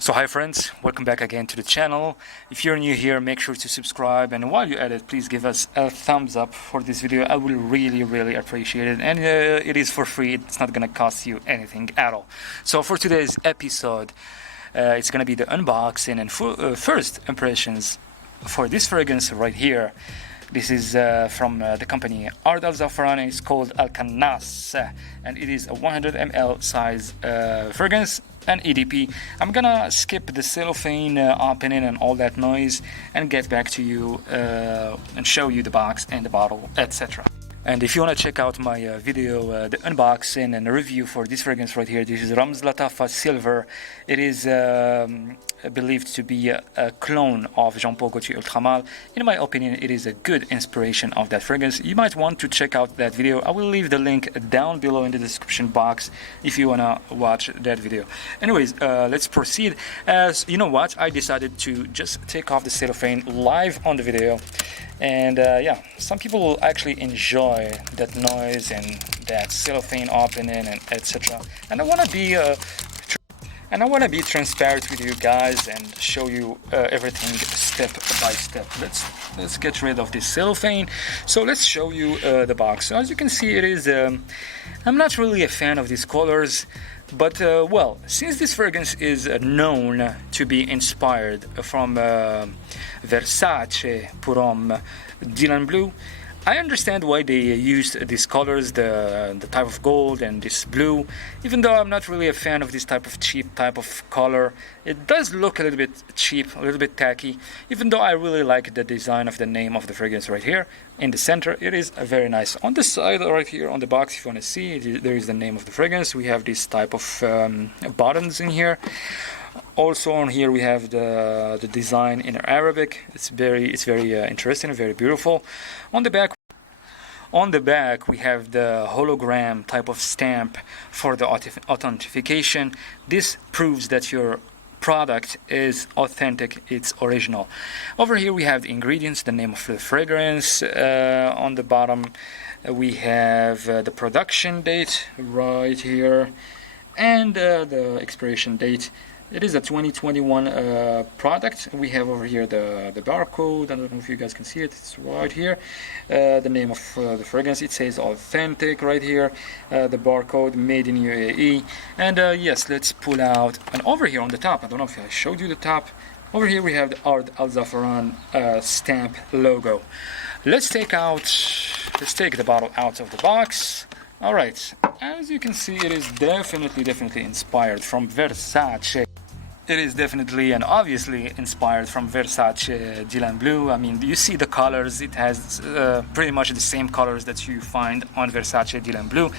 So hi friends, welcome back again to the channel. If you're new here, make sure to subscribe, and while you're at it, please give us a thumbs up for this video. I will really appreciate it, and it is for free. It's not gonna cost you anything at all. So for today's episode, it's gonna be the unboxing and first impressions for this fragrance right here. This is from the company Ard Al Zaafaran, and it's called QANNAS, and it is a 100 ml size fragrance, and EDP. I'm gonna skip the cellophane opening and all that noise and get back to you and show you the box and the bottle, etc. And if you want to check out my video, the unboxing and review for this fragrance right here, this is Rams Latafa Silver. It is believed to be a clone of Jean Paul Gaultier Ultramal. In my opinion, it is a good inspiration of that fragrance. You might want to check out that video. I will leave the link down below in the description box if you want to watch that video. Anyways, let's proceed. As you know what, I decided to just take off the cellophane live on the video. And yeah, some people will actually enjoy that noise and that cellophane opening and etc. And I want to be transparent with you guys and show you everything step by step. Let's get rid of this cellophane. So let's show you the box. So as you can see, it is I'm not really a fan of these colors, but well, since this fragrance is known to be inspired from Versace Purhomme Dylan Blue, I understand why they used these colors, the type of gold and this blue. Even though I'm not really a fan of this type of cheap type of color, it does look a little bit cheap, a little bit tacky. Even though I really like the design of the name of the fragrance right here in the center, it is very nice. On the side right here on the box, if you want to see, there is the name of the fragrance. We have this type of buttons in here. Also on here we have the design in Arabic. It's very interesting, very beautiful. On the back we have the hologram type of stamp for the authentication. This proves that your product is authentic, it's original. Over here we have the ingredients, the name of the fragrance. On the bottom we have the production date right here, and the expiration date. It is a 2021 product. We have over here the barcode. I don't know if you guys can see it. It's right here. The name of the fragrance. It says authentic right here. The barcode, made in UAE. And yes, let's pull out. And over here on the top, I don't know if I showed you the top. Over here we have the Ard Al Zaafaran stamp logo. Let's take the bottle out of the box. All right. As you can see, it is definitely inspired from Versace. It is definitely and obviously inspired from Versace Dylan Blue. I mean, you see the colors. It has pretty much the same colors that you find on Versace Dylan Blue.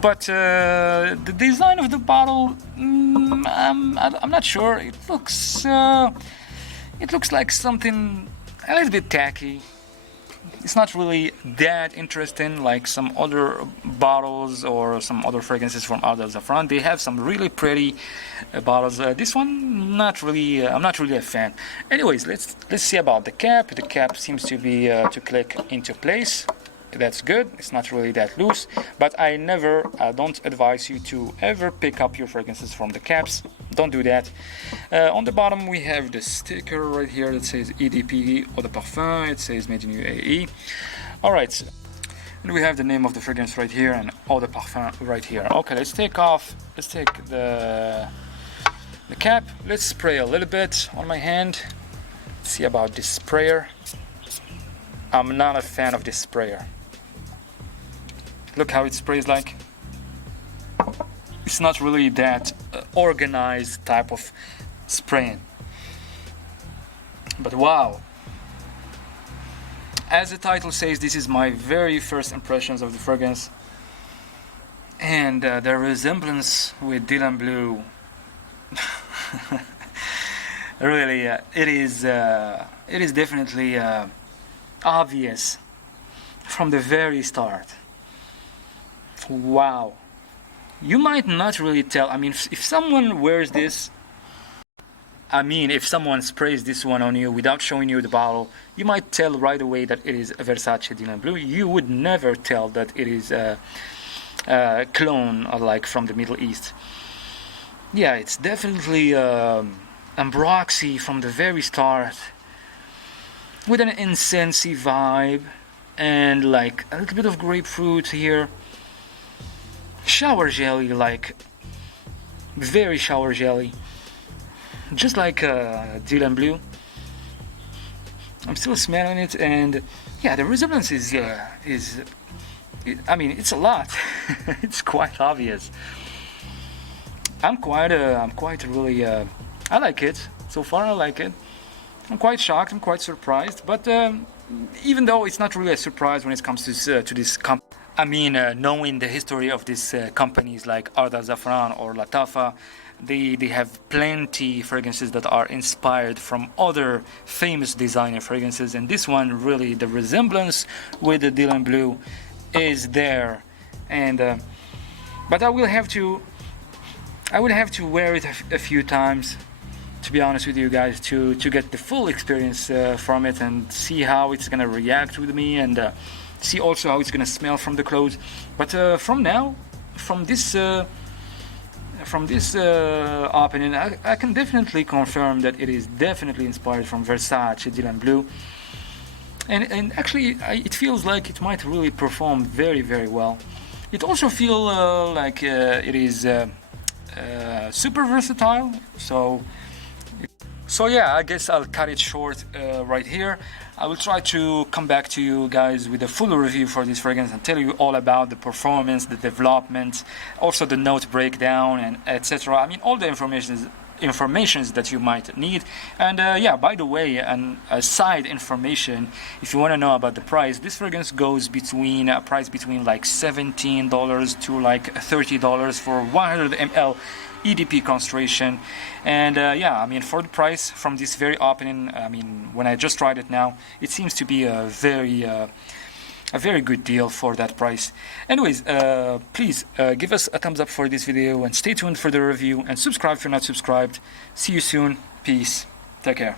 But the design of the bottle, I'm not sure. It looks like something a little bit tacky. It's not really that interesting like some other bottles or some other fragrances from Ard Al Zaafaran. They have some really pretty bottles. This one, not really. I'm not really a fan. Anyways, let's see about the cap. The cap seems to be to click into place. That's good. It's not really that loose, but I don't advise you to ever pick up your fragrances from the caps. Don't do that. On the bottom we have the sticker right here that says EDP Eau de Parfum. It says made in UAE. All right, and we have the name of the fragrance right here and Eau de Parfum right here. Okay, let's take the cap. Let's spray a little bit on my hand. Let's see about this sprayer. I'm not a fan of this sprayer. Look how it sprays like. It's not really that organized type of spraying. But wow. As the title says, this is my very first impressions of the fragrance. And the resemblance with Dylan Blue. Really, it is definitely obvious from the very start. Wow. You might not really tell. I mean, if someone wears this, if someone sprays this one on you without showing you the bottle, you might tell right away that it is a Versace Dylan Blue. You would never tell that it is a clone like from the Middle East. yeah, it's definitely ambroxy from the very start, with an incensey vibe and like a little bit of grapefruit here. Shower jelly, like very shower jelly, just like Dylan Blue. I'm still smelling it, and yeah, the resemblance I mean, it's a lot. It's quite obvious. I'm quite really. I like it so far. I like it. I'm quite shocked. I'm quite surprised. But even though it's not really a surprise when it comes to this company. I mean, knowing the history of these companies like Ard Al Zaafaran or Latafa, they have plenty fragrances that are inspired from other famous designer fragrances, and this one really, the resemblance with the Dylan Blue is there. And but I will have to wear it a few times, to be honest with you guys, to get the full experience from it and see how it's gonna react with me, and see also how it's gonna smell from the clothes. But from now, from this opening, I can definitely confirm that it is definitely inspired from Versace Dylan Blue, and actually it feels like it might really perform very, very well. It also feels like it is super versatile. So yeah, I guess I'll cut it short right here. I will try to come back to you guys with a full review for this fragrance and tell you all about the performance, the development, also the note breakdown, and etc. I mean, all the informations that you might need. And yeah, by the way, and a side information, if you want to know about the price, this fragrance goes between a price between like $17 to like $30 for 100 ml EDP concentration. And yeah, I mean, for the price from this very opening, I mean, when I just tried it now, it seems to be a very good deal for that price. Anyways, please give us a thumbs up for this video, and stay tuned for the review, and subscribe if you're not subscribed. See you soon. Peace. Take care.